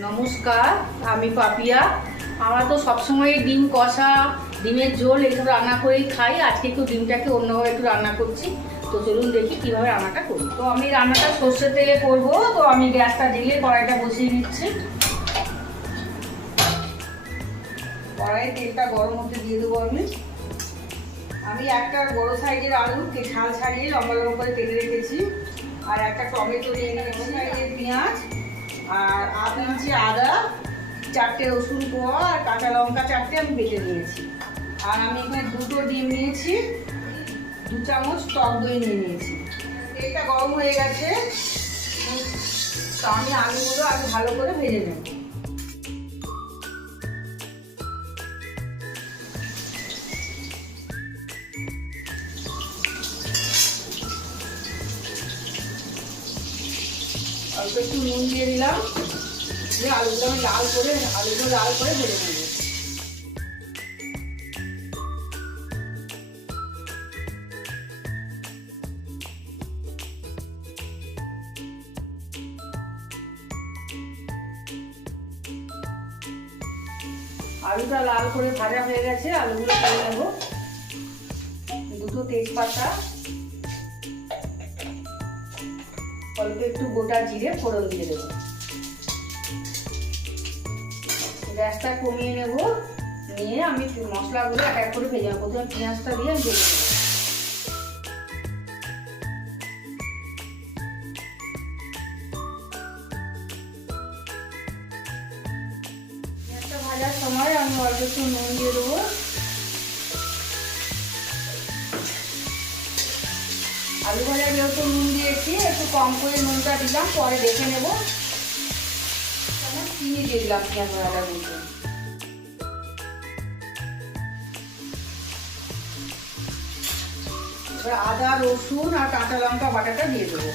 নমস্কার, আমি পাপিয়া। আমরা তো সবসময় ডিম কষা, ডিমের ঝোল এইসব রান্না করেই খাই। আজকে একটু ডিমটাকে অন্যভাবে একটু রান্না করছি। তো চলুন দেখি কীভাবে রান্নাটা করি। তো আমি রান্নাটা সর্ষের তেলে করব। তো আমি গ্যাসটা জ্বেলে কড়াইটা বসিয়ে নিচ্ছি। কড়াইয়ে তেলটা গরম হতে দিয়ে দেবো। আমি একটা বড় সাইজের আলু ছাল ছাড়িয়ে লম্বা লম্বা করে কেটে রেখেছি, আর একটা টমেটো নিয়ে নিয়েছি, সাইজের পেঁয়াজ, আর 1/2 ইঞ্চি আদা, 4টে রসুন কোয়া, আর কাঁচা লঙ্কা 4টে আমি বেটে নিয়েছি। আর আমি এখানে 2টো ডিম নিয়েছি, 2 চামচ টক দই নিয়ে নিয়েছি। তেলটা গরম হয়ে গেছে, তো আমি আলুগুলো আগে ভালো করে ভেজে নেব। অল্প একটু নুন দিয়ে দিলাম, দিয়ে আলুগুলো আমি লাল করে ভেজে নেব। আলুটা লাল করে ভাজা হয়ে গেছে, আলুগুলো তুলে নেব। 2টো তেজপাতা, অল্প একটু গোটা জিরে ফোড়ন দিয়ে দেবো। গ্যাসটা কমিয়ে নেব, নিয়ে আমি মশলাগুলো এক এক করে ভেজে নেবো। প্রথমে পেঁয়াজটা দিয়ে আমি ভেজে নেব। পেঁয়াজটা ভাজার সময় আমি অল্প একটু নুন দিয়ে দেবো। আলু ভাজা যেহেতু নুন দিয়েছি, একটু কম করে নুনটা দিলাম, পরে দেখে নেব। চিনি দিয়ে দিলাম পেঁয়াজ ভাজা বলতে। এবার আদা, রসুন আর কাঁচা লঙ্কা বাটাটা দিয়ে দেবো।